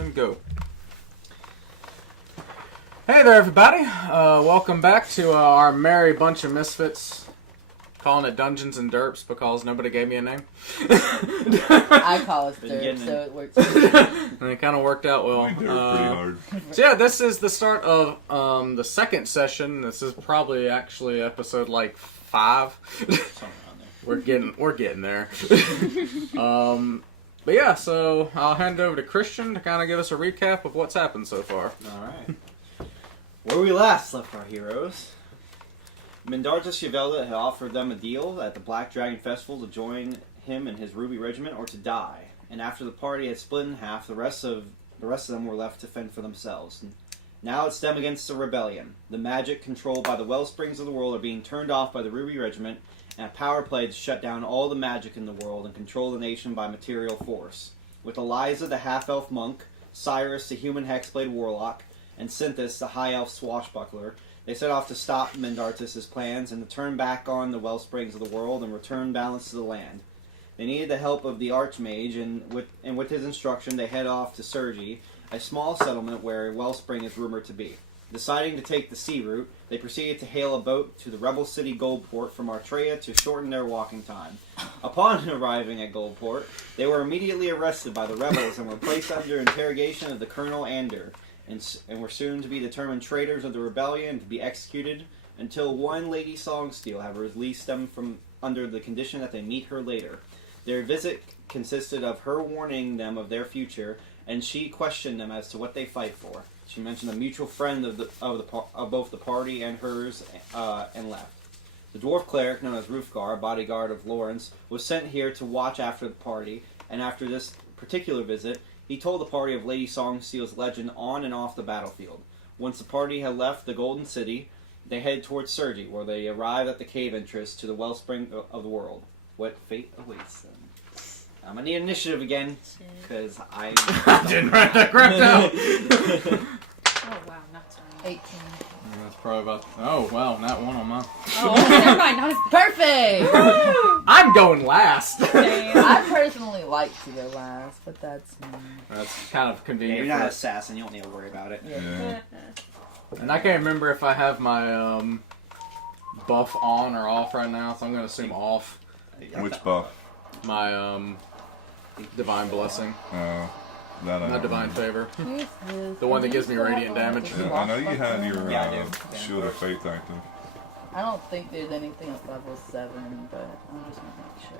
And go. Hey there, everybody. Welcome back to our merry bunch of misfits. Calling it Dungeons and Derps because nobody gave me a name. I call it Derps, so it works. And it kind of worked out well. We derp pretty hard. So yeah, this is the start of the second session. This is probably actually episode like 5. We're getting there. But yeah, so I'll hand it over to Christian to kind of give us a recap of what's happened so far. Alright. Where we last left our heroes, Mendartus Yavelda had offered them a deal at the Black Dragon Festival to join him in his Ruby Regiment or to die. And after the party had split in half, the rest of them were left to fend for themselves. And now it's them against the rebellion. The magic controlled by the wellsprings of the world are being turned off by the Ruby Regiment, and a power play to shut down all the magic in the world and control the nation by material force. With Eliza, the half-elf monk, Cyrus, the human hexblade warlock, and Synthis, the high-elf swashbuckler, they set off to stop Mendartus' plans and to turn back on the wellsprings of the world and return balance to the land. They needed the help of the Archmage, and with his instruction, they head off to Sergi, a small settlement where a wellspring is rumored to be. Deciding to take the sea route, they proceeded to hail a boat to the rebel city Goldport from Artrea to shorten their walking time. Upon arriving at Goldport, they were immediately arrested by the rebels and were placed under interrogation of the Colonel Ander, and were soon to be determined traitors of the rebellion and to be executed until one Lady Songsteel had released them from under the condition that they meet her later. Their visit consisted of her warning them of their future, and she questioned them as to what they fight for. She mentioned a mutual friend of both the party and hers, and left. The dwarf cleric, known as Roofgar, a bodyguard of Lawrence, was sent here to watch after the party, and after this particular visit, he told the party of Lady Songsteel's legend on and off the battlefield. Once the party had left the Golden City, they headed towards Sergi, where they arrived at the cave entrance to the wellspring of the world. What fate awaits them? I'm gonna need initiative again, because I didn't write that crap down. Oh wow, not 18. That's probably about. Oh wow, not one on mine. Oh, never mind. Not as Perfect! I'm going last. I personally like to go last, but that's me. That's kind of Yeah, convenient. you're not for an us. assassin, you don't need to worry about it. Yeah. And I can't remember if I have my buff on or off right now, so I'm gonna assume off. Which buff? My divine blessing, That I not don't divine remember. favor. Who's this? The one that gives me radiant damage. Yeah, I know you had your Yeah, I do. Shield of Faith active. I don't think there's anything at level 7, but I'm just gonna make sure.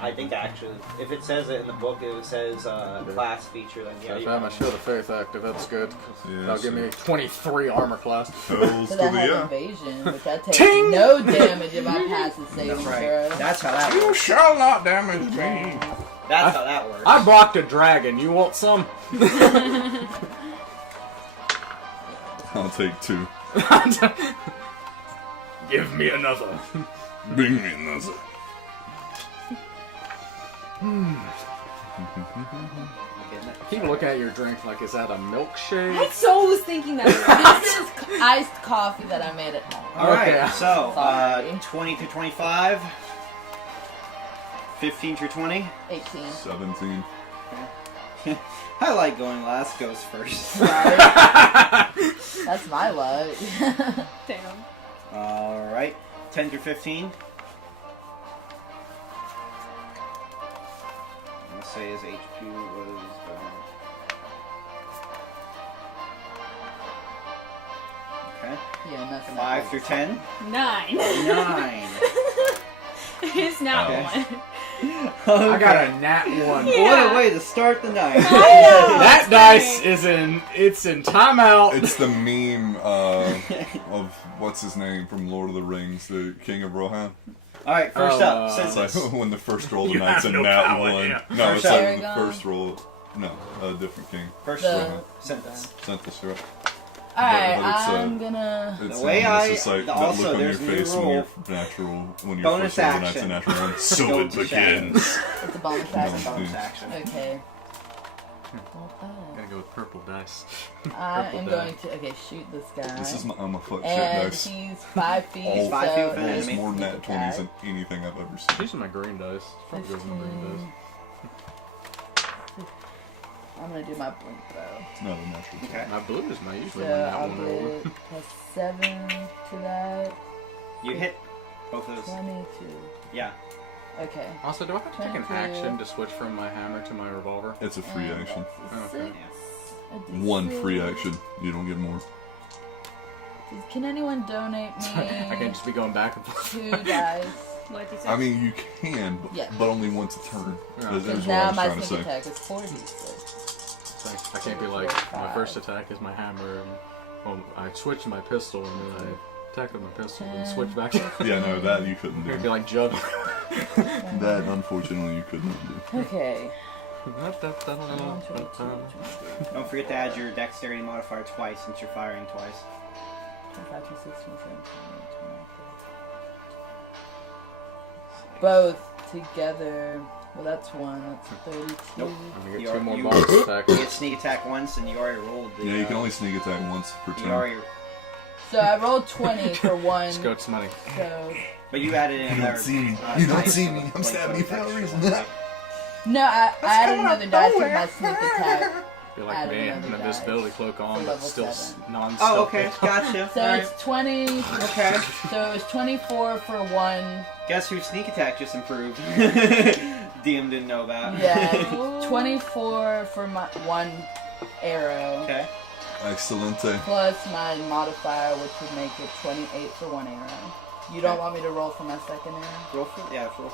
I think actually, if it says it in the book, it says class feature, then So yeah. if I have my Shield of Faith active, that's good. Yeah, That'll give me 23 armor class. Hells to Because I the have yeah. evasion, which I take Ting! no damage if I pass the saving That's right. throw. That's how that You works. shall not damage me. That's how that works. I blocked a dragon. You want some? I'll take 2. Give me another. Bring me another. Keep looking at your drink like, is that a milkshake? I so was thinking that. This is iced coffee that I made at home. Alright, Okay. so, Sorry. 20 through 25, 15 through 20. 18. 17. I like going last, goes first. Sorry. That's my luck. Damn. Alright, 10 through 15. Let's say his HP was... okay. Yeah, nothing. 5 through 10. 9. 9. It's now Okay. 1. I got a nat 1. Yeah. What a way to start the night. I know. That dice is in timeout. It's the meme of what's his name from Lord of the Rings, the King of Rohan. Alright, first Oh, up, It's like Census. when the first roll of the You night's a have no nat power, 1. yeah. No, it's First like up. the first roll. No, a different king. First The- roll, Census. Census, right? Alright, But it's, I'm gonna. It's, The way it's just like that also, look on your there's a new face when rule. you're natural, when you're Bonus first roll the night's a action. natural 1. So Go it to shadows. begins. It's a bonus No. action. Bonus action. Okay. Gotta go with purple dice. I Purple am die. going to shoot this guy. This is I'm a fuck shit and dice. he's 5 feet. All- He's 5 feet so within he Almost enemy. more gets nat to 20s attack. than anything I've ever seen. These are my green dice. Probably good with my green dice. I'm gonna do my blink though. It's not a natural. Okay. My blue is my usually So when that I'll one roll. get plus 7 to that. You hit both of those. 22. Yeah. Okay. Also, do I have to take an 22. action to switch from my hammer to my revolver? It's a free And action. that's a Okay. 6, a D6. One free action. You don't get more. Can anyone donate me I can't just be going back and forth. 2 dice? What did you say? I mean, you can, but, Yeah. but only once a turn. Yeah. Is Because what I now was my trying to sneak say. attack is 4d6. I can't be like, my first attack is my hammer, and well, I switch to my pistol, and then I attack with my pistol, and switch back. Yeah, no, that you couldn't It'd be do. like jug. That, unfortunately, you could not do. Okay. Don't forget to add your dexterity modifier twice since you're firing twice. 25, 26, 27, 28, 29, 30. Both together. Well, that's 1. That's 32. Nope. I'm gonna You get 2 are- more you- bonus You attacks. get sneak attack once, and you already rolled the. Yeah, you can only sneak attack once per You turn. already, So I rolled 20 for 1. Just go to money. So but you added in You don't another. see me. You don't dice see me. of I'm stabbing you for no extra. reason. no, I added another dice for my sneak attack. Be like Add me, an another invisibility dice cloak for on, but level still 7. non-stealthy. Oh, okay, gotcha. So Alright. it's 20. Okay. So it was 24 for 1. Guess whose sneak attack just improved? DM didn't know that. Yeah, 24 for my 1 arrow. Okay. Excelente. Plus my modifier, which would make it 28 for 1 arrow. You don't Okay. want me to roll for my second arrow? Roll for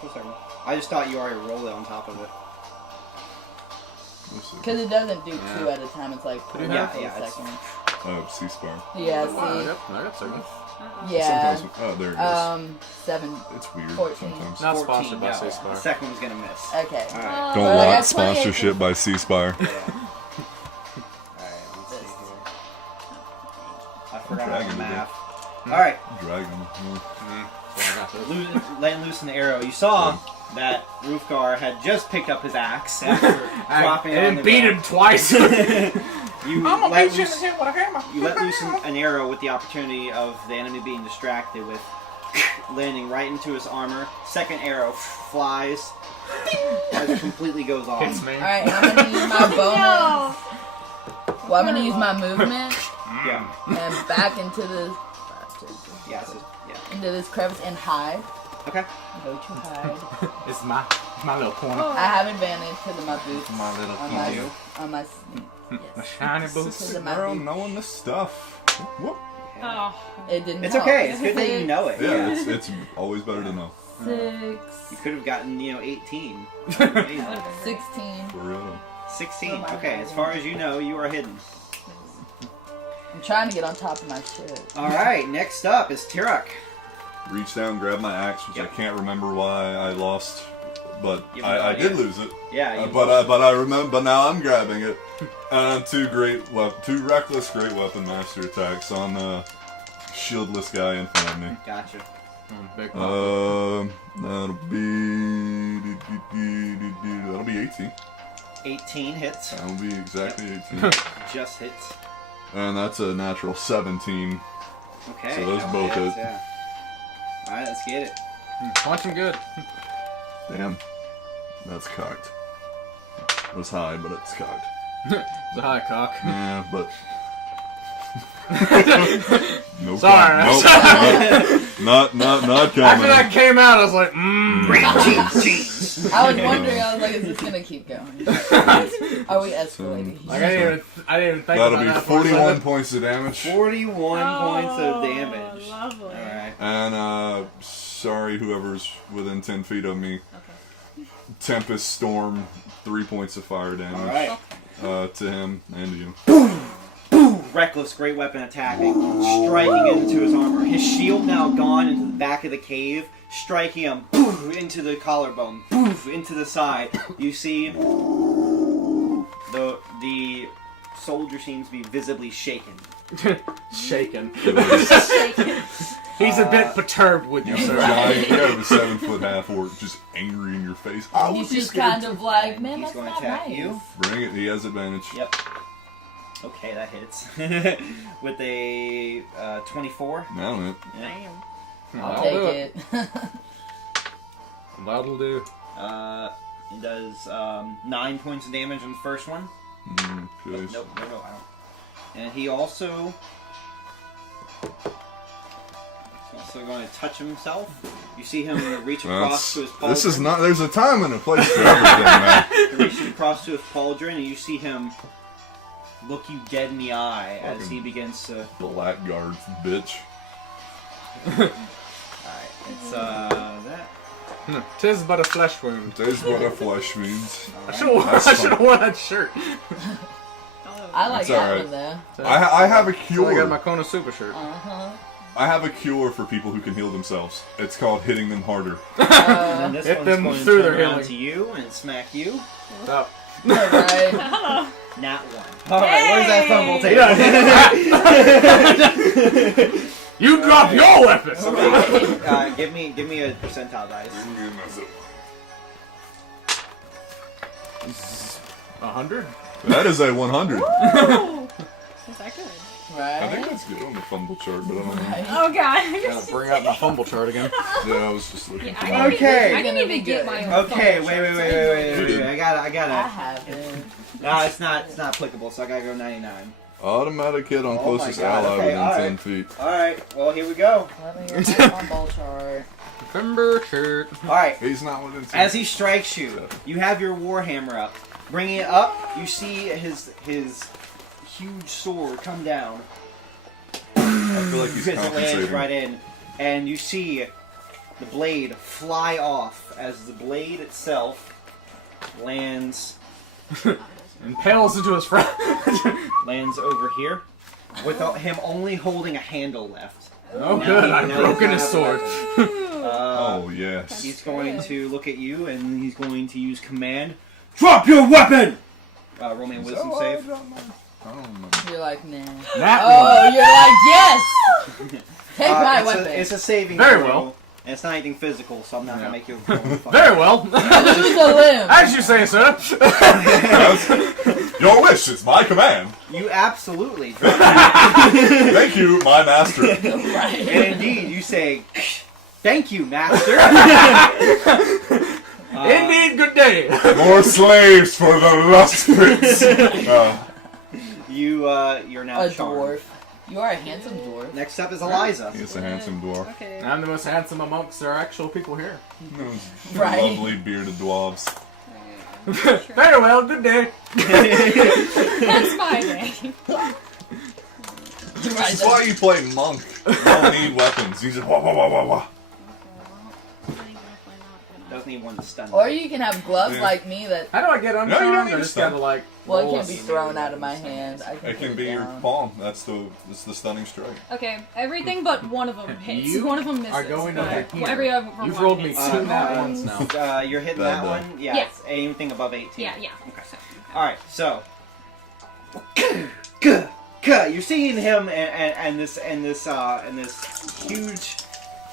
a second. I just thought you already rolled it on top of it. Because it doesn't do 2 Yeah. at a time. It's like What do 4 you have? for Yeah, a it's- second. Oh, C-Spire. Yeah, Oh, see? yep, I got 7. Yeah. Sometimes, oh, there it goes. 7. It's weird 14. sometimes. Not 14, sponsored by no. C-Spire. The second one's gonna miss. Okay. Alright. Don't But I want got 28. sponsorship by C-Spire. Yeah. Alright, let's see here. I forgot Dragon the today. math. Alright, Dragon. So I got this. letting loose an arrow. You saw that Roofgar had just picked up his axe after dropping it on And the beat him ground. twice. You I'm let beat you in loose, the head with a hammer. you let loose an arrow with the opportunity of the enemy being distracted with landing right into his armor. Second arrow flies as it completely goes off. Hits me. Alright, I'm going to use my bonus. No. Well, I'm going to use my movement Yeah. and back into this Yeah. So, yeah. into this crevice and hide. Okay. Go to hide. It's my little corner. I have advantage because of my boots. My little On my, corner. on my sneak. My Yes. shiny boots. Because of my Girl, boots. knowing this stuff. Whoop. Oh. It didn't It's help. okay. It's good that you know it. Yeah, it's always better to know. 6, You could have gotten, 18. 16. For real. 16. Okay, as far as you know, you are hidden. I'm trying to get on top of my shit. Alright, next up is Tirok. Reach down, grab my axe, which Yep. I can't remember why I lost, but You have no I idea. did lose it. Yeah, you But I remember. But now I'm grabbing it. Two reckless great weapon master attacks on the shieldless guy in front of me. Gotcha. Big That'll be 18. 18 hits. That'll be exactly 18. Just hits. And that's a natural 17. Okay. So those that both hits, hit. Yeah. Alright, let's get it. Punch him good. Damn. That's cocked. It was high, but it's cocked. It's a high cock. Yeah, but. No Sorry. Not After coming. that came out, I was like, I was wondering, I was like, is this gonna keep going? Are we escalating? Like I didn't even think That'll about be that for a 41 second. points of damage. 41 points of damage. Lovely. Alright. And sorry, whoever's within 10 feet of me. Okay. Tempest Storm, 3 points of fire damage. Alright. To him and to you. Reckless, great weapon attacking, striking into his armor. His shield now gone into the back of the cave, striking him into the collarbone, into the side. You see the soldier seems to be visibly shaken. Shaken. It was He's a bit perturbed with you, a sir. giant, yeah, the 7-foot orc, just angry in your face. I would He's be just scared kind of like, man, He's that's going to not attack nice. you. Bring it. He has advantage. Yep. Okay, that hits. With a 24. Now it. Yeah. Damn. I'll That'll take do it. That'll do. It does 9 points of damage on the first one. Jeez. Nope, I don't. And he also... He's also going to touch himself. You see him reach across to his pauldron. This is not. There's a time and a place for everything, man. He reaches across to his pauldron, and you see him look you dead in the eye as he begins to... Blackguard, bitch. Alright, it's that. Tis but a flesh wound. There's what a flesh means. I should have worn that shirt. I like It's that alright. one though. I have a I got my cure. Konosuba shirt. I have a cure for people who can heal themselves. It's called hitting them harder. And then this Hit one's them going to through turn their around healing. to you and smack you. Stop. Alright. Nat 1. Alright, where's that fumble table? You drop your weapons. Give me a percentile dice. 100. That is a 100. Is that good? I Right? think that's good on the fumble chart, but I don't know. Oh god. Gotta bring out my fumble chart again. Yeah, I was just looking. Yeah, for I that. didn't Okay. even, I didn't even get my own. Okay, phone wait. charts. I gotta. I haven't. It's not applicable, so I gotta go 99. Automatic hit on Oh my closest God, ally okay, within alright. 10 feet. Alright, well, here we go. Let me get my ball chart. November shirt. Alright, He's not within 10 as he strikes you, you have your warhammer up. Bringing it up, you see his huge sword come down. I feel like he's As it lands compensating. right in, and you see the blade fly off as the blade itself lands Impales into his front. lands over here, with him only holding a handle left. Oh, Now good. he- I've now broken he's his not sword. Oh, yes. He's going to look at you, and he's going to use command. Drop your weapon! Roll me a wisdom save. I don't know. You're like, nah. Nat Oh, you're like, yes! Take my weapon. It's a saving Very throw, well. and it's not anything physical, so I'm not going to make you roll a fight. Very well. Lose a limb. As you say, sir. Your wish is my command. You absolutely drop Thank you, my master. Right. And indeed, you say, thank you, master. Indeed, good day. More slaves for the lust pits. You're now A charmed. dwarf. You are a handsome dwarf. Next up is Eliza. He's a handsome dwarf. Okay. I'm the most handsome amongst our actual people here. Right. Lovely bearded dwarves. Very well, good day. That's my day. This is why you play monk. You don't need weapons. You just wah wah wah wah wah. Doesn't need one to stun. Or you can have gloves Yeah. like me that, How do I get No, you uncharmed? don't need I to just stun. gotta like. well, it roll can't be a- thrown out of my hand. I can It can put be it your down. palm. That's the stunning strike. Okay, everything but one of them hits. You One of them misses. are going but over here. every other one You've rolled me hits. two nat ones now. You're hitting Bad that day. one? Yeah, Yeah. it's anything above 18. Yeah. Okay. So, Alright, so. You're seeing him and this huge,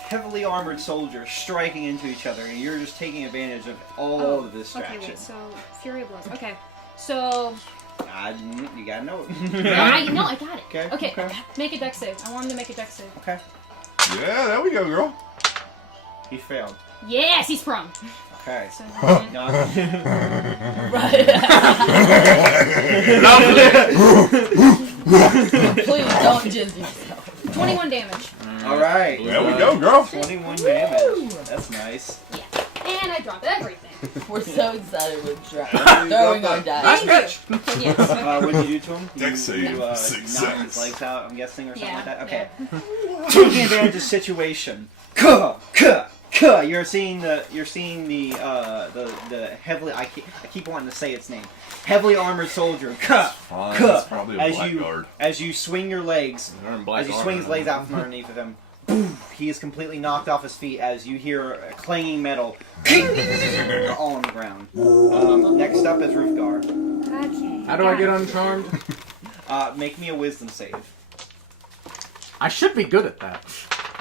heavily armored soldier striking into each other, and you're just taking advantage of all the Okay, distractions. wait. So Fury of Blows. Okay. So You gotta know it. I got it. Okay, Okay. okay. Make a dex save. I want him to make a dex save. Okay. Yeah, there we go, girl. He failed. Yes, he's sprung. Okay. So No. Right. Please don't jizz yourself. 21 damage. Alright. There we go, girl. 21 damage. That's nice. Yeah. And I drop everything. We're so excited with You throwing our got dice. Nice catch. Yes. What did you do to him? Dex save, You knocked 6 his seconds. legs out, I'm guessing, or something Yeah. like that? Okay. Taking advantage of the situation. You're seeing the heavily I keep wanting to say its name. Heavily armored soldier. Fine, it's probably a As you blackguard. as you swing your legs, They're in black as you armor swing his now. legs out from underneath of him, boom, he is completely knocked off his feet as you hear clanging metal all on the ground. Next up is Roofgar. Okay. How do I get uncharmed? Make me a wisdom save. I should be good at that.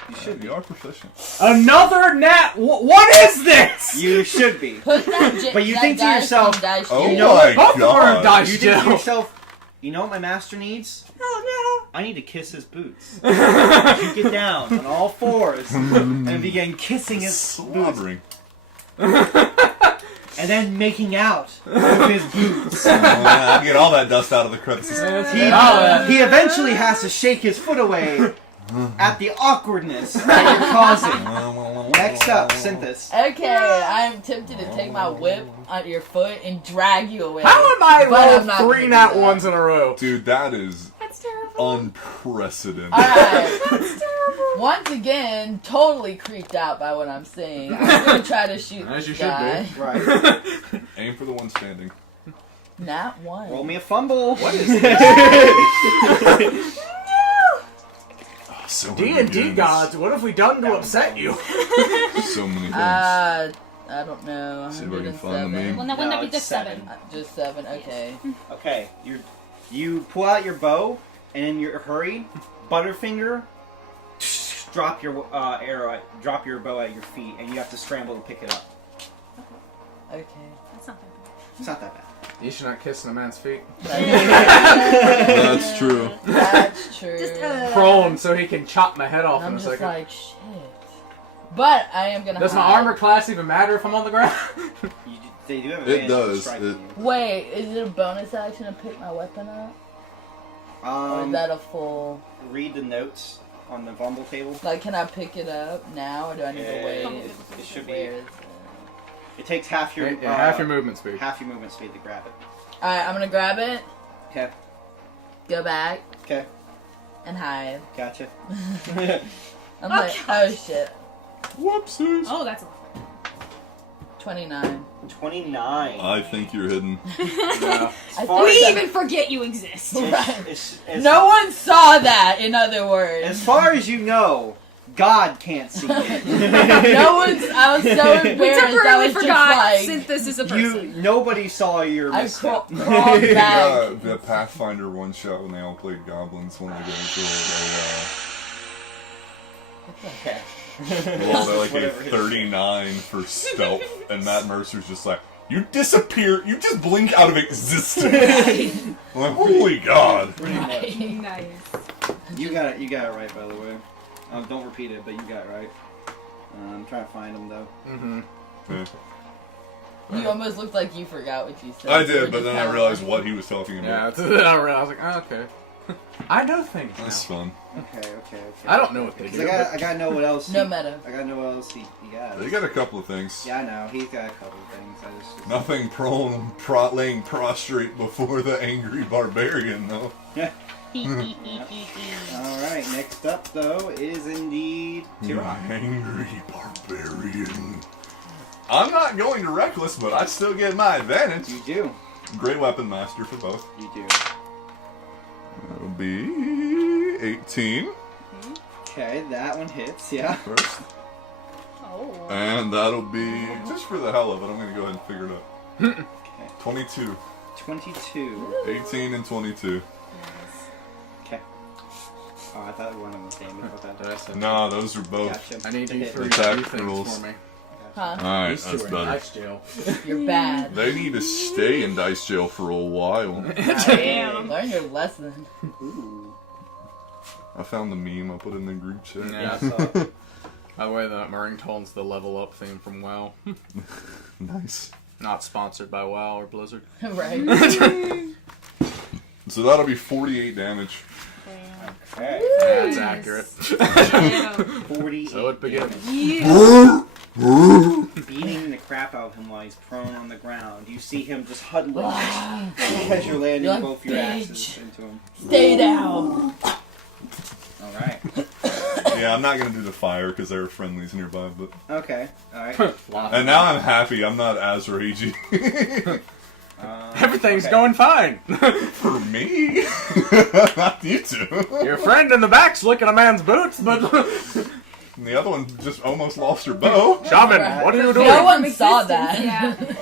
You should be. You are proficient. Another nat. What is this? You should be. Put that But you that think to dice yourself, on dice Oh jail. know my Both of them are god. dice You think to jail. yourself, you know what my master needs? Oh no! I need to kiss his boots. You get down on all fours and begin kissing his boots. Slobbering. And and then making out with his boots. I'll get all that dust out of the crevices. He eventually has to shake his foot away at the awkwardness that you're causing. Next up, Synthis. Okay, I'm tempted to take my whip on your foot and drag you away. How am I But I'm rolled not 3 gonna do nat that. ones in a row? Dude, that is That's terrible. unprecedented. Alright. That's terrible. Once again, totally creeped out by what I'm seeing. I'm gonna try to shoot As you this guy. should Right. Aim for the one standing. Not one. Roll me a fumble. What is So many D&D begins. gods, what have we done to upset you? So many things. I don't know. See if I can find the 107. meme. Well, no, wouldn't that be it's just 7? Just 7. Okay. Okay, you pull out your bow, and in your hurry, Butterfinger, drop your drop your bow at your feet, and you have to scramble to pick it up. Okay. That's not that It's not that bad. You should not kiss a man's feet. That's true. That's true. Just Prone so he can chop my head off I'm in a just second. like, shit. But I am gonna Does my hide. armor class even matter if I'm on the ground? They do have It advantage on does. striking you. Wait, is it a bonus action to pick my weapon up? Or is that a full... Read the notes on the fumble table. Like, can I pick it up now, or do I need to wait? It should be. Where is it? It takes half your half your movement speed. half your movement speed to grab it. Alright, I'm gonna grab it, Okay. go back, Okay. and hide. Gotcha. I'm like, oh shit. Whoopsies. Oh, that's a lot. 29. 29. I think you're hidden. Yeah. I far We think even forget you exist. It's- no one saw that, in other words. As far as you know, God can't see you. I was so We embarrassed. I temporarily was forgot just like, Synthis is a person. Nobody saw your I misstep. crawled back. The Pathfinder one shot when they all played goblins. One of the guys Okay. rolled like a Whatever it is. 39 for stealth, and Matt Mercer's just like, you disappear, you just blink out of existence. I'm like, holy God. Pretty much. Nice. You got it right, by the way. Don't repeat it, but you got it right. I'm trying to find them though. Mm-hmm. Yeah. You almost looked like you forgot what you said. I You were did, but just then I kinda realized like- what he was talking Yeah, about. I was like, oh, okay. I know things That's now. fun. Okay. I don't know what they 'Cause do. I gotta know what else. No meta. I gotta know what else he got. They got a couple of things. Yeah, I know. He's got a couple of things. I just Nothing prone, laying prostrate before the angry barbarian, though. Alright, next up though is indeed Tirok. Angry barbarian. I'm not going to reckless, but I still get my advantage. You do. Great weapon master for both. You do. That'll be 18 Okay, that one hits, yeah. first. Oh. And that'll be, just for the hell of it, I'm going to go ahead and figure it out. Okay. 22. 22. 18 and 22. Okay. Oh, I thought one of them was damage. Did I say- No, those are both. Gotcha. I need To you hit. 3 Attack new things rolls. for me. Huh? Alright, These two that's are in better. dice jail. You're bad. They need to stay in dice jail for a while. Damn. Learn your lesson. Ooh. I found the meme, I put it in the group chat. Yeah. I saw it. By the way, the ringtone's the level up theme from WoW. Nice. Not sponsored by WoW or Blizzard. Right. So that'll be 48 damage. Okay. That's accurate. Damn. 48. So it begins. Yeah. Beating the crap out of him while he's prone on the ground. You see him just huddling as you're landing You're like, both your "Bitch." axes into him. Stay down. Alright. Yeah, I'm not gonna do the fire because there are friendlies nearby, but... Okay. Alright. And now I'm happy I'm not as ragey. Everything's okay. going fine. For me? Not you two. Your friend in the back's licking a man's boots, but... And the other one just almost lost her bow. Shaman, what are you doing? No one saw that. Yeah.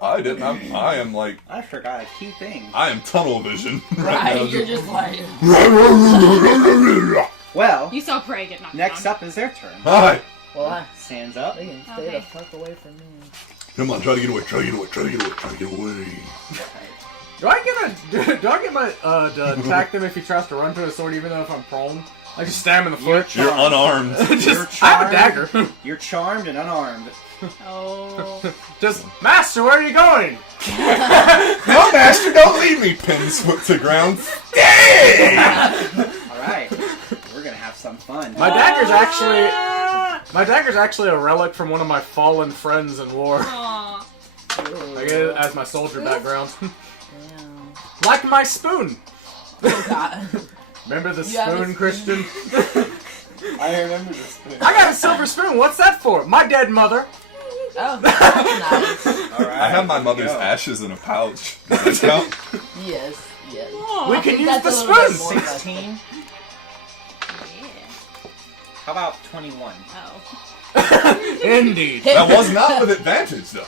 I didn't. I am like... I forgot a key thing. I am tunnel vision. Right, you're just like... Well, You saw Prey get knocked next down. up is their turn. Hi. Well, Stands up. they can stay Okay. the fuck away from me. Come on, try to get away, try to get away, try to get away, try to get away. Do I get to attack them if he tries to run to a sword even though if I'm prone? I just stab him in the foot. You're unarmed. Just, I have a dagger. You're charmed and unarmed. Oh. Just, Master, where are you going? No, Master, don't leave me. Pins foot to ground. Alright. We're gonna have some fun. My dagger's actually a relic from one of my fallen friends in war. Aw. I get it as my soldier background. Damn. Like my spoon. Oh god. Remember the You have a spoon, spoon? Christian? I remember this thing. I got a silver spoon. What's that for? My dead mother. Oh, that's nice. Alright. I have my here we mother's go. ashes in a pouch. Does that count? Yes, yes. We I can think use that's the a little bit spoon. more 16. Yeah. How about 21? Oh. Indeed. That was not with advantage, though.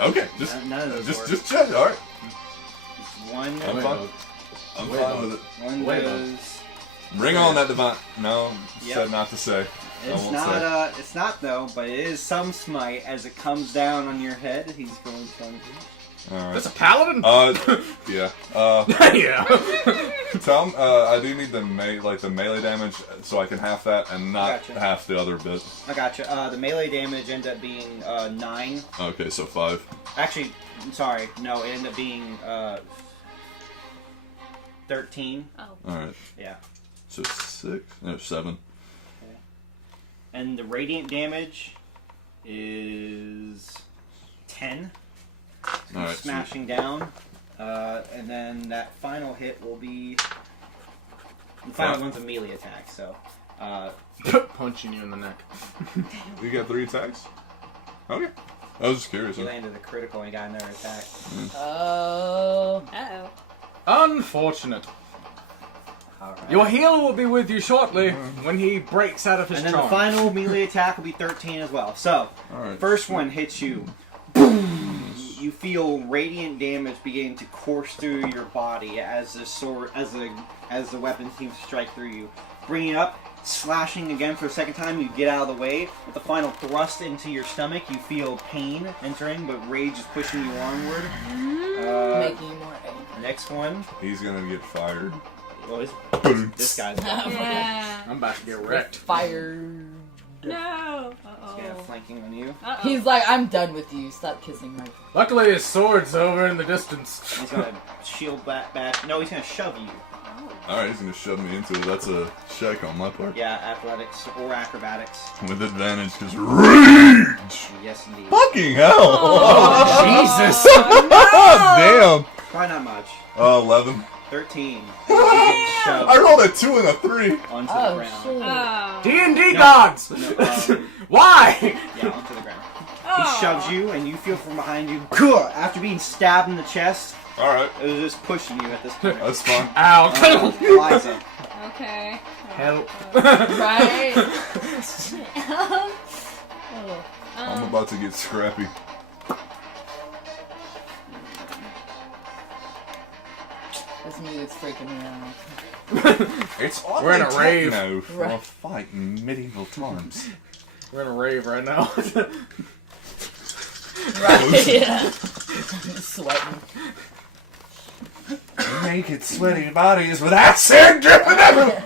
Okay, None of those work. just check. All right, One. I'm fine. I'm fine with it. One Wait, goes. Bring on that divine. No, Yep. said not to say. I It's won't not. say. It's not though. But it is some smite as it comes down on your head. He's going to. All That's a right. paladin? Yeah. Yeah. Tell him. I do need the melee damage, so I can half that and not Gotcha. half the other bit. I gotcha. The melee damage ended up being 9. Okay, so 5. Actually, I'm sorry. No, it ended up being 13. Oh. All right. Yeah. So 6. No, 7. And the radiant damage is 10. All right. Smashing down. And then that final hit will be. The final one's a melee attack, so. Punching you in the neck. You got 3 attacks. Okay. I was just curious. He Huh? landed a critical and got another attack. Oh. Uh-oh. Unfortunate. Alright. Your healer will be with you shortly when he breaks out of his And then charm. the final melee attack will be 13 as well. So, All right. first one hits you. Boom! You feel radiant damage beginning to course through your body as the sword, as the weapon seems to strike through you. Bringing it up, slashing again for a second time. You get out of the way. With the final thrust into your stomach, you feel pain entering, but rage is pushing you onward. Making you more angry. Next one. He's gonna get fired. Well, this guy's Yeah. I'm about to get wrecked. Fired. No. Uh-oh. flanking on you. Uh-oh. He's like, I'm done with you. Stop kissing my. Luckily, his sword's over in the distance. He's gonna shield back. No, he's gonna shove you. All right, he's gonna shove me into it. That's a check on my part. Yeah, athletics or acrobatics. With advantage, because rage. Yes, indeed. Fucking hell! Jesus! Damn. Probably not much. 11. 13. You get shoved I rolled a 2 and a 3. onto the Oh ground. shit. Oh. D&D No. gods! No, Why? yeah, onto the ground. Oh. He shoves you, and you feel from behind you. After being stabbed in the chest, All right, it was just pushing you at this point. that's fine. Ow. Eliza. Okay. Help. Right. Oh. I'm about to get scrappy. This music's freaking me out. It's We're in a rave. now for a Right. fight in medieval times. We're in a rave right now. Right. Yeah. Sweating. Naked, sweaty bodies with acid dripping everywhere.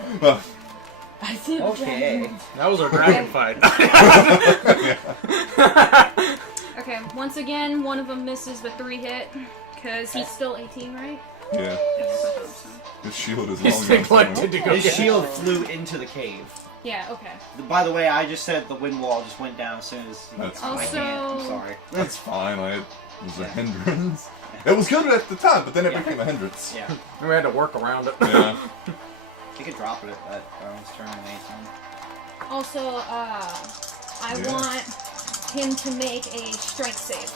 I see. Okay. That was our dragon fight. Okay, once again, one of them misses the 3 hit, because he's still 18, right? Yeah, Yeah, his shield is He's long enough. neglected to go His get shield flew into the cave. Yeah, okay. By the way, I just said the wind wall just went down as soon as That's I fine. can't. I'm Also- sorry. That's fine. It was a hindrance. It was good at the time, but then it Yeah. became a hindrance. Yeah. We had to work around it. Yeah. You could drop it at Darwin's turn anytime. Also, I Yeah. want him to make a strength save.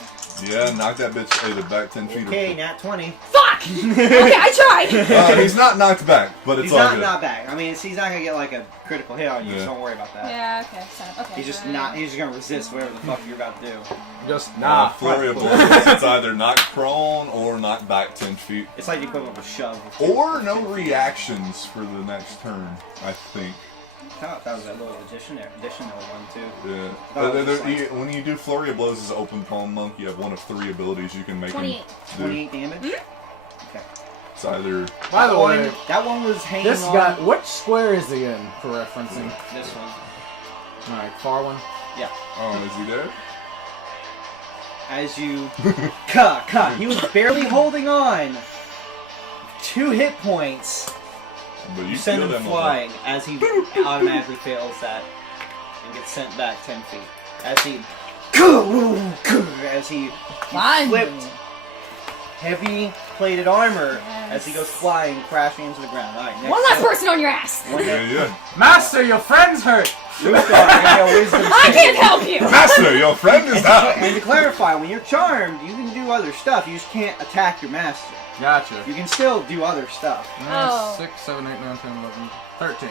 Yeah, knock that bitch either back 10 feet Okay, or... nat 20. Fuck! Okay, I tried! He's not knocked back, but it's He's all not good. not back. I mean, he's not gonna get like a critical hit on you, Yeah. so don't worry about that. Yeah, okay, so, okay. He's just not. He's just gonna resist whatever the fuck you're about to do. Just Nah, nah. flurry of blows. It's either knock prone or knock back 10 feet. It's like the equivalent of a shove. Or no reactions for the next turn, I think. I thought that was that little additional one too. Yeah. Oh, it's like- When you do flurry of blows as open palm monk, you have one of 3 abilities you can make 28. him do. 28 damage. Okay. It's either By the way, that one was hanging this on. guy. Which square is he in for referencing? This one. All right, far one. Yeah. oh, is he dead? As you cut. He was barely holding on. 2 hit points. But You send him flying as he automatically fails that and gets sent back 10 feet. As he Fine. flipped heavy plated armor as he goes flying, crashing into the ground. All right, next One less up. person on your ass. Yeah. Master, your friend's hurt. Luthor, give me a wisdom I save. can't help you. Master, your friend is down. And to clarify, when you're charmed, you can do other stuff. You just can't attack your master. Gotcha. You can still do other stuff. Oh. 6, 7, 8, 9, 10, 11, 13.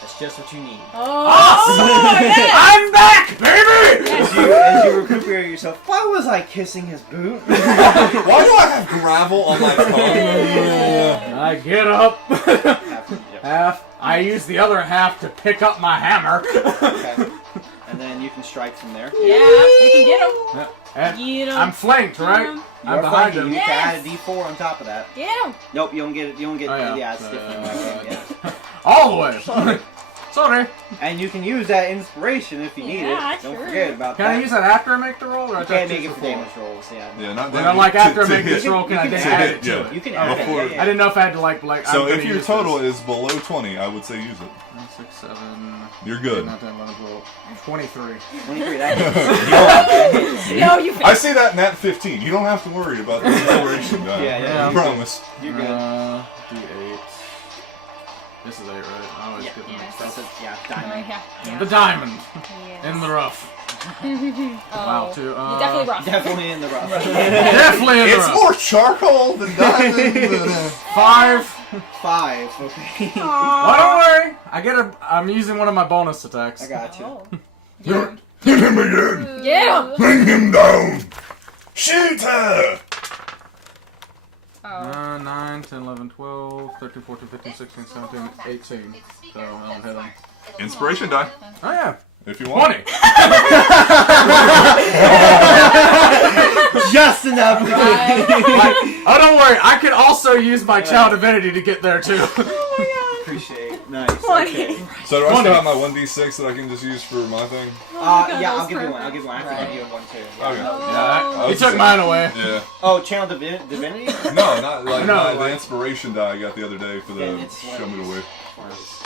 That's just what you need. Oh, yes. I'm back, baby! As you recuperate yourself, why was I kissing his boot? Why do I have gravel on my tongue? I get up. Yep. Half. I use the other half to pick up my hammer. Okay. And then you can strike from there. Yeah, you can get him. And Get him. I'm flanked, right? I'm behind You him. need to Yes. add a D4 on top of that. Get him. Nope, you don't get it. You don't get. Oh, yeah. Yeah, it's different. Yeah. All the way. Sorry. And you can use that inspiration if you need Yeah, it. Don't sure. forget about Can that. I use that after I make the roll? Or I You can't just make use it for before? damage rolls. Yeah. Yeah, not Well, damage. like after I To make hit. this roll, can I You then can add hit, it to yeah. it? You can Okay. add it. Before- Yeah, I didn't know if I had to like. So I'm if gonna your use total this. is below 20, I would say use it. 6, 7. You're good. 9, 10, 11, 12, 23. 23. That hits. No, you I see that nat 15. You don't have to worry about the inspiration guy. Yeah. I promise. You're good. D8. This is 8, right? I always get the mixed That's up. a, yeah, Oh, diamond. yeah. The diamond Yes. in the rough. Oh, Wow, too. you're definitely rough. Definitely in the rough. Definitely in the It's rough. more charcoal than diamond. 5. 5. Okay. Well, don't worry. I'm using one of my bonus attacks. I got you. Oh. Hit him again. Yeah. Bring him down. Shoot her. Oh. 9, 10, 11, 12, 13, 14, 15, 16, 17, 18. So I'm hitting. Inspiration die. Oh, yeah. If you want. 20. Just enough. Oh, don't worry. I could also use my child divinity to get there, too. Appreciate it. Nice. 20. Okay. So do I 20. still have my 1d6 that I can just use for my thing? God, Yeah, that I'll was give you one. perfect. I'll give you one. I have to give you one too. Okay. Yeah, I he was took just- mine away. Yeah. Oh, channel divinity? No, not like No, the like- inspiration die I got the other day for the Yeah, it's show me the way.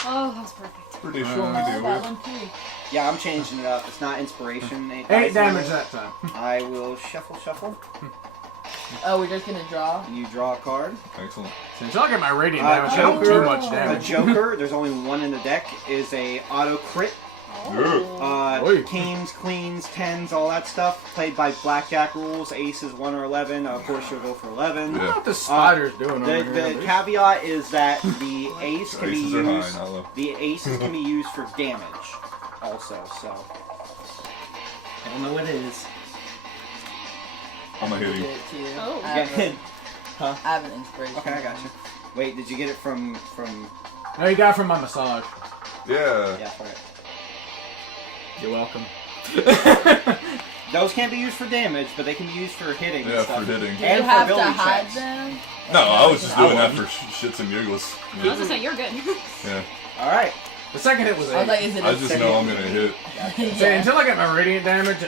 Oh, that was perfect. Pretty show me the way. That one too. Yeah, I'm changing it up. It's not inspiration. 8 damage that time. I will shuffle. Oh, we're just gonna draw. You draw a card. Excellent. Until I get my radiant damage, I don't do Joker. much A damage. Joker. There's only one in the deck. Is a auto crit. Oi. Kings, queens, tens, all that stuff. Played by blackjack rules. Aces 1 or 11. Of course, you'll go for 11. Yeah. What the spiders doing over The here? caveat is that the ace The can be aces are high, used. not low. The aces can be used for damage, also. So I don't know what it is. I'm gonna hit Did you. it too. Oh. I have, Yeah. I have an inspiration. Okay, I got you. Wait, did you get it from? No, you got it from my massage. Yeah. Yeah, right. You're welcome. Those can't be used for damage, but they can be used for hitting. Yeah, and stuff. for hitting. Do And you for have to ability hide checks. them? No, I was just doing that wouldn't. for shits and giggles. I was gonna say, you're good. Yeah. All right. The second hit was I was 8. like, is it I a just second? know I'm gonna hit. Say, until I get my radiant damage,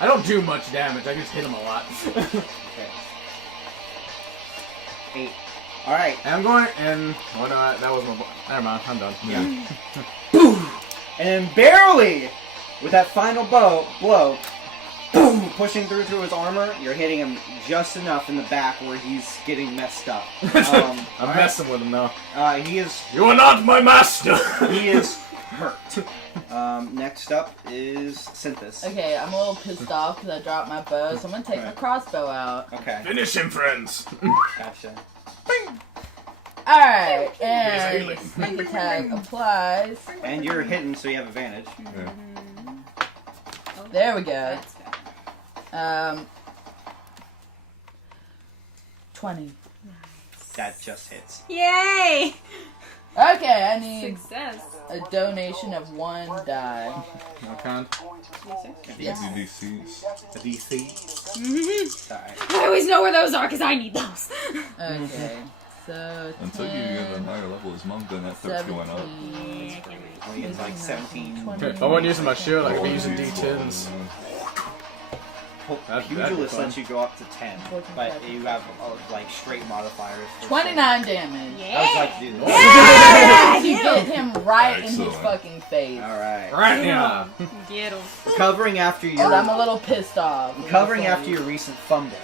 I don't do much damage. I just hit him a lot. Okay. 8. All right. And I'm going and oh no, that was my. Never mind. I'm done. Yeah. And barely, with that final blow, boom, pushing through his armor, you're hitting him just enough in the back where he's getting messed up. I'm messing with him now. He is You are not my master. hurt. Next up is Synthis. Okay, I'm a little pissed off because I dropped my bow, so I'm gonna take my Right. crossbow out. Okay, Finish him, friends. gotcha. Alright, He's and healing. sneak attack applies. And you're hitting, so you have advantage. Yeah. There we go. That's good. 20. That just hits. Yay! Okay, I need Success. a donation of 1 die. What kind? Yes. DCs. A DC. Mm-hmm. Sorry. I always know where those are because I need those. Okay. So Until you get a higher level as monk, then that starts going up. 17, I think it's like 17. 20, If I wasn't using my shield, I could be using D10s. That'd be Pugilist fun. lets you go up to 10, 14, but 15. you have like straight modifiers. for 29 damage. straight. I would like to do this. Yeah! You get him right in his Excellent. fucking face. Alright. Right now. Get him. Recovering after But I'm your a little pissed off. recovering after your recent fumble.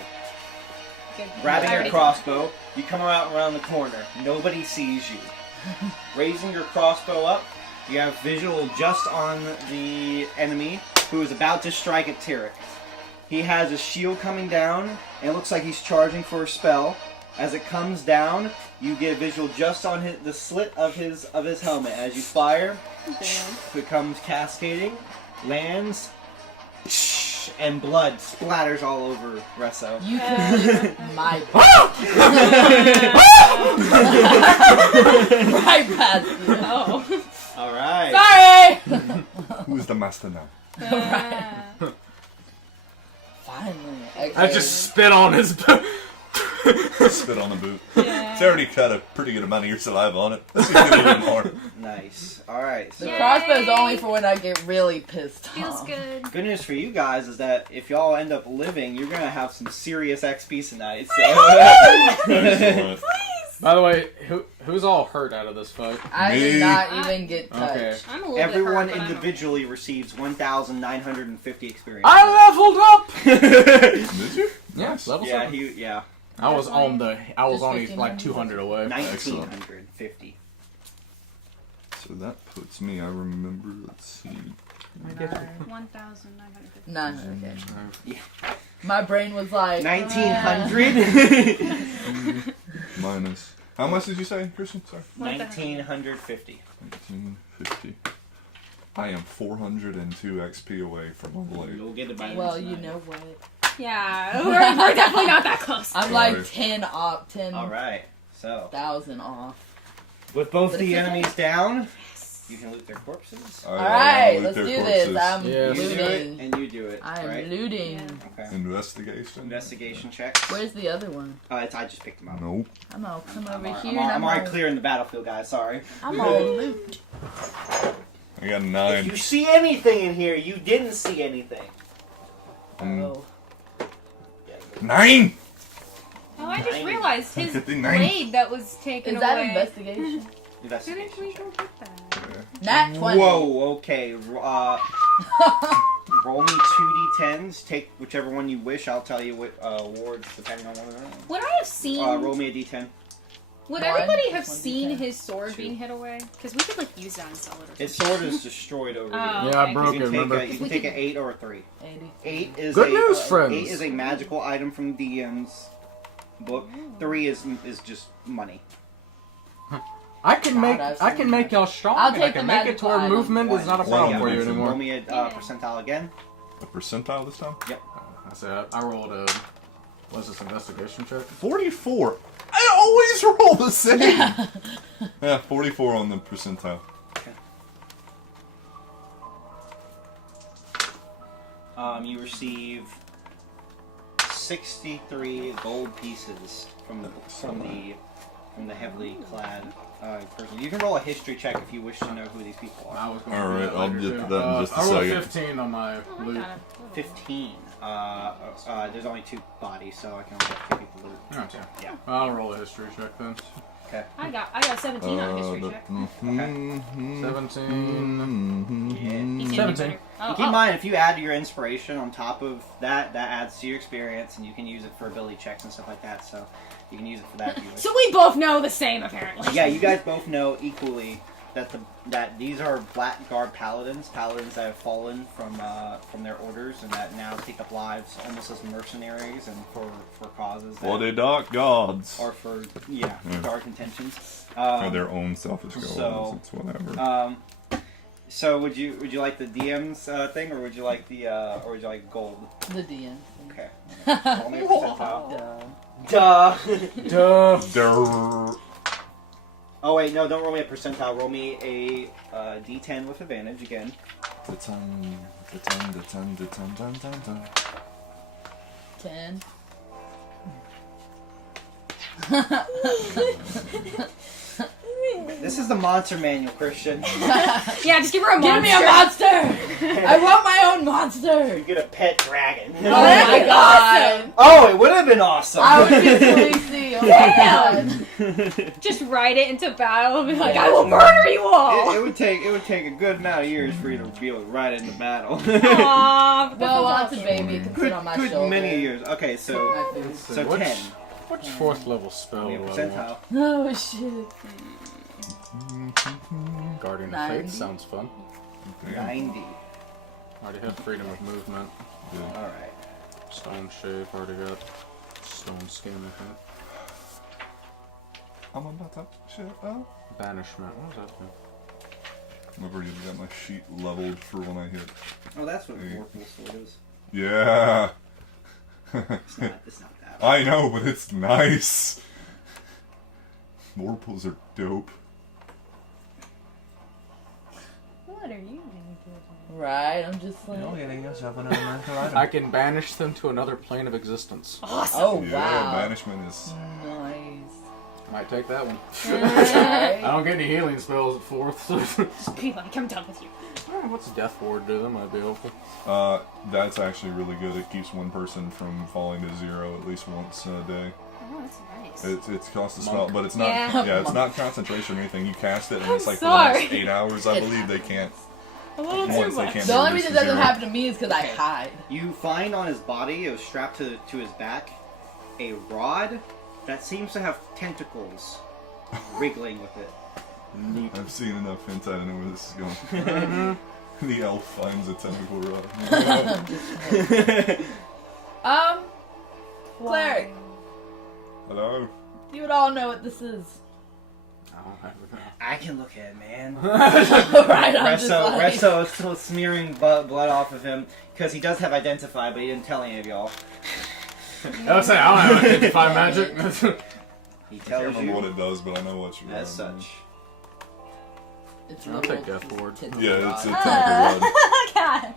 Grabbing your crossbow, you come out around the corner. Nobody sees you. Raising your crossbow up, you have visual just on the enemy who is about to strike at Tyrek. He has a shield coming down, and it looks like he's charging for a spell. As it comes down, you get a visual just on the slit of his helmet. As you fire, it comes cascading, lands, and blood splatters all over Resso. You can my right past you. Oh. All right. Sorry! Who's the master now? Finally. I just spit on his boot. Spit on the boot. Yeah. It's already got a pretty good amount of your saliva on it. Let's just do a little more. Nice. All right. The So Yay. crossbow's only for when I get really pissed Feels off. good. good news for you guys is that if y'all end up living, you're gonna have some serious XP tonight. So. Excellent. By the way, who's all hurt out of this fight? I Me. did not even get touched. Okay. I'm a little Everyone bit hurt, but individually receives 1,950 experience. I leveled up. Did you? Yeah, Nice. level Yeah, 7. yeah, I was on Just only 15 like 200 away. 1,950. So that puts me, I remember, let's see. 1,950. None. Okay. Yeah. My brain was like 1,900. Minus. How much did you say, Christian? Sorry. 1,950. 1950. I am 402 XP away from level 8. You'll get it by Well, tonight. you know what? Yeah, we're definitely not that close. I'm Sorry. like 10,000 All right. So off. with both But the it's okay. enemies down, you can loot their corpses. Alright, loot let's their do corpses. this. I'm Yeah. You do it looting. and you do it. I am right? looting. Yeah. Okay. Investigation? Investigation check. Where's the other one? I just picked them up. Nope. I'm gonna come over I'm, here I'm, and already gonna- clearing the battlefield, guys. Sorry. I'm gonna loot. I got If 9. you see anything in here, you didn't see anything. Oh. 9! Oh, I just realized his 59. blade that was taken Is that away. investigation? Where did Investigation we check. go get that? Nat 20. Whoa, okay. Roll me 2d10s. Take whichever one you wish. I'll tell you what awards depending on what they're Would I have seen? roll me a d10. Would One, everybody have just one seen D10. his sword Two. being hit away? Because we could like use that and sell it. Or something. His sword is destroyed over Oh, here. Yeah, I okay. broke You it, can take, remember? you can take an 8 or a 3. 80. 8 is Good a, news, friends. 8 is a magical item from DM's book. 3 is just money. I can God, make I've I seen can make that. y'all strong. I'll and I take can the make it to magical where item. movement is not a One, problem yeah, for you roll anymore. Roll me a percentile again. A percentile this time? I said I rolled a what's this investigation check? 44! I always roll the same! Yeah, 44 on the percentile. You receive 63 gold pieces from the heavily clad person. You can roll a history check if you wish to know who these people are. I was going Alright, to do that I'll later, get too. to that in just a I rolled second. 15 on my Oh, loot. got it. 15. There's only 2 bodies, so I can only have 2 people loot. Okay. Yeah. I'll roll a history check then. Okay. I got 17 on a history check. 17. He can't do 17. better. Oh, Keep in mind, if you add your inspiration on top of that, that adds to your experience, and you can use it for ability checks and stuff like that. So you can use it for that if you wish. So we both know the same, apparently. Yeah, you guys both know equally that these are black guard paladins that have fallen from their orders and that now take up lives almost as mercenaries and for causes For the that, dark gods. or for dark intentions. For their own selfish goals. so, It's whatever. So would you like the DM's thing or would you like gold? The DM. Okay. Roll me a percentile. Duh. Duh. Duh. Durr. Oh wait, no, don't roll me a percentile. Roll me a D10 with advantage again. 10. This is the monster manual, Christian. Yeah, just give her a monster. Give me a monster! I want my own monster! You get a pet dragon. Oh my god! Oh, it would have been awesome. I would be Khaleesi. Oh my god. Just ride it into battle and be like, I will murder you all! It would take a good amount of years for you to be able to ride it into battle. Aww, but Well, that's it's a awesome. baby. It can sit on my good shoulder. many years. Okay, so My food. So so which, 10. Which 4th level spell Yeah, do I want? percentile. Oh shit. Guardian of 90. Fate sounds fun. 90. Already have freedom of movement. Yeah. All right. Stone Shave, already got Stone Skin, I think. I'm about that shit up. Banishment, what does that do? I've already got my sheet leveled for when I hit. Oh, that's what Hey. Vorpal Sword is. Yeah. It's not that. I know, but it's nice. Morples are dope. What are you doing? Right, I'm just like. getting yourself another mental item. I can banish them to another plane of existence. Awesome. Oh Yeah, wow. banishment is. Nice. Might take that one. Right. I don't get any healing spells at 4th, so... Just be like, I'm done with you. What's Death Ward do? That might be helpful. That's actually really good. It keeps one person from falling to 0 at least once a day. Oh, that's nice. It's cost a spell, Monk. but it's not. Yeah. Yeah, it's not concentration or anything. You cast it, and I'm it's like sorry. for the next 8 hours. I believe they can't. A little Once too they much. can't The be only reduced reason to it doesn't 0. happen to me is because I hide. You find on his body, it was strapped to his back, a rod that seems to have tentacles wriggling with it. I've seen enough hints. I don't know where this is going. The elf finds a tentacle rod. Cleric, Hello. you would all know what this is. I don't have it. I can look at it, man. Right, I'm just Resto, like. Resto is still smearing blood off of him because he does have identify, but he didn't tell any of y'all. I was saying, I don't have identify magic. He I can't tells remember what you it does, but I know what you as are. such. It's I'll take Death Ward. Yeah, it's a rod. tentacle rod. God.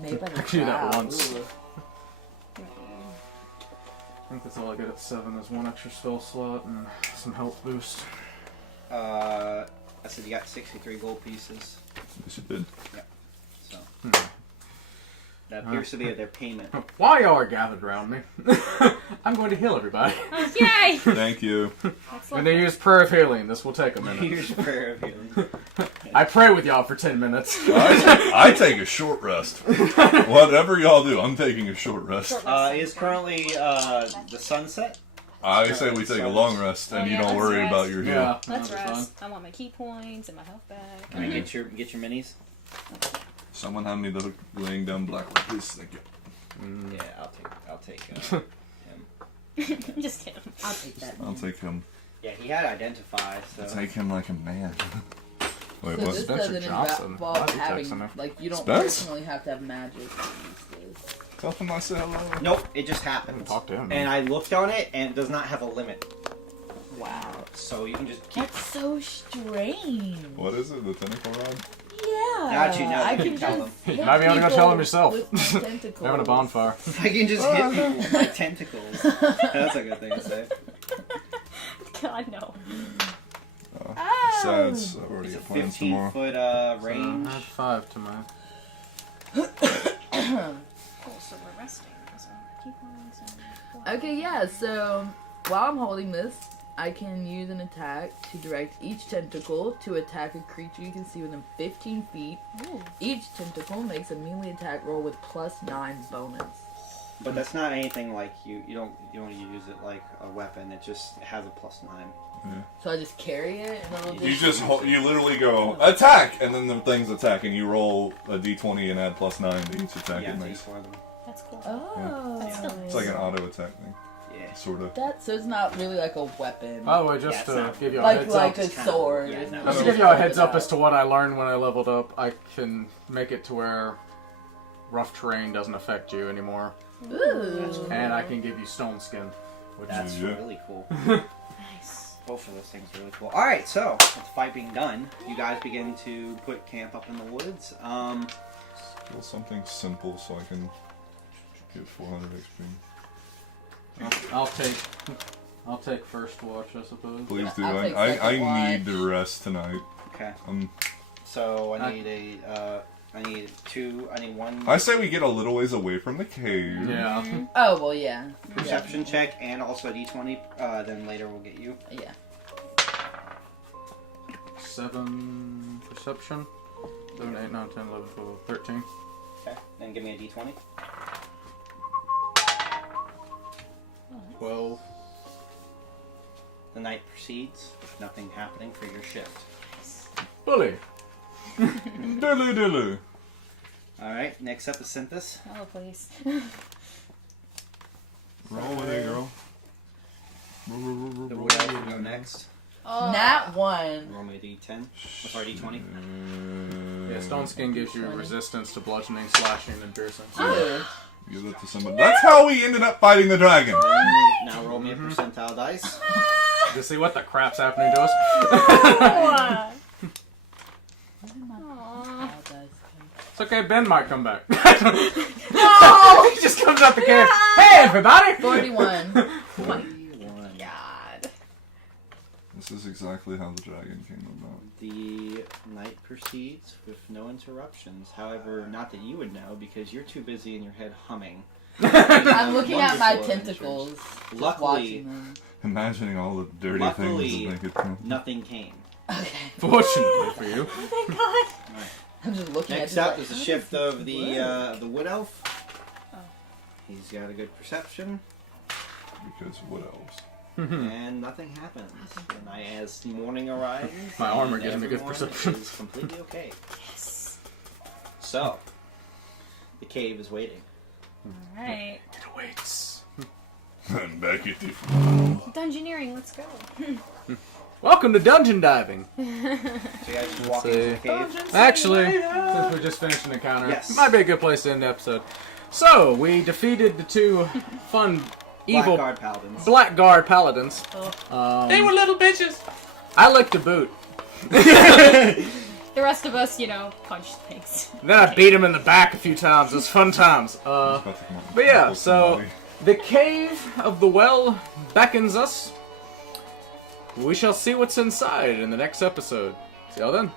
Made by the I can do that crowd. once. Ooh. I think that's all I get at 7 is 1 extra spell slot and some health boost. I said you got 63 gold pieces, Yes, it did. so that appears to be their payment. While y'all are gathered around me, I'm going to heal everybody. Oh, yay! Thank you. When they use prayer of healing, this will take a minute. Here's your prayer of healing. I pray with y'all for 10 minutes. I take a short rest. Whatever y'all do, I'm taking a short rest. It is currently the sunset. I say we take a long rest, and Oh, you yeah, don't let's worry rest. about your heal. Yeah, Let's that'll be fun. rest. I want my key points and my health back. Can you get your minis? Someone hand me the laying down black one, please. Thank you. Yeah, I'll take him. Just him. I'll take that. I'll take him. Yeah, he had identify, so. I'll take him like a man. Wait, So what? this Spencer doesn't Johnson. involve Why'd you text having, him? like, you don't Spence? personally have to have magic to use this. Tell him I said hello. Nope, it just I happened. haven't talked to him. And I looked on it, and it does not have a limit. Wow. So you can just keep. That's so strange. What is it? The tentacle rod? Yeah. How'd you know? I You can can tell just You hit might be able to go people tell him yourself. with my tentacles. Having a bonfire. I can just hit people with my tentacles. That's a good thing to say. God, no. Ow. Besides, I've already It's a got plans 15 tomorrow. foot range. I had 5 to my... Cool, so we're resting. So key points and... Okay, yeah, so while I'm holding this, I can use an attack to direct each tentacle to attack a creature you can see within 15 feet. Ooh. Each tentacle makes a melee attack roll with +9 bonus. But that's not anything like you don't use it like a weapon. It just has a +9. So I just carry it and it'll You just you literally go attack, and then the thing's attacking. You roll a d20 and add +9 to each attack Yeah, it to each makes. one of them. That's cool. Oh. That's still It's like an auto attack thing, Yeah. sort of. So it's not really like a weapon. By the way, Yeah, just it's to not- give you a like heads like up... a sword. Yeah, no. Just to give you a heads up as to what I learned when I leveled up, I can make it to where rough terrain doesn't affect you anymore. Ooh. And I can give you stone skin, which That's Yeah. really cool. Nice. Both of those things are really cool. All right, so with the fight being done, you guys begin to put camp up in the woods. Kill something simple so I can get 400 XP. I'll take first watch, I suppose. Please do. I'll take I second need watch. to rest tonight. Okay. Um, So I need I need one I say we get a little ways away from the cave. Yeah. Oh, well, yeah. perception check and also a d20. Then later we'll get you. Yeah. 7 perception. 7, 8, 9, 10, 11, 12, 13. Okay. Then give me a d20. 12. The night proceeds with nothing happening for your shift. Bully. Dilly dilly. Alright, next up is Synthis. Oh, please. Roll with it, girl. The Wood Elf will go next. Oh. Nat 1. Roll me a d10. Sorry, d20. Yeah, Stone Skin gives you resistance to bludgeoning, slashing, and piercing. Ew. Give it to somebody. That's how we ended up fighting the dragon. Now roll me a percentile dice. To see what the crap's happening to us. Aw. It's okay, Ben might come back. No! He just comes out the cave. Hey, everybody! 41. 21. God. This is exactly how the dragon came about. The night proceeds with no interruptions. However, not that you would know because you're too busy in your head humming. I'm looking at my Wonderful tentacles. adventures. Just Luckily, watching them. Imagining all the dirty Luckily, things that they could come. nothing came. Okay. Fortunately for you. Thank God. I'm just looking Next at up is the shift of the Wood Elf. Oh. He's got a good perception, Because what else? and nothing happens. And as morning arrives, My armor and gives me good everyone perception. is completely okay. Yes. So, the cave is waiting. Alright. It awaits. I'm back at the... Dungeoneering, let's go. Welcome to dungeon diving. So you guys just walk see. into the cave. Actually, since we just finished an encounter, Yes. it might be a good place to end the episode. So, we defeated the two fun, evil Blackguard Paladins. Blackguard paladins. They were little bitches. I licked a boot. The rest of us, punched things. Then I beat him in the back a few times. It was fun times. But yeah, so the cave of the well beckons us. We shall see what's inside in the next episode. See y'all then.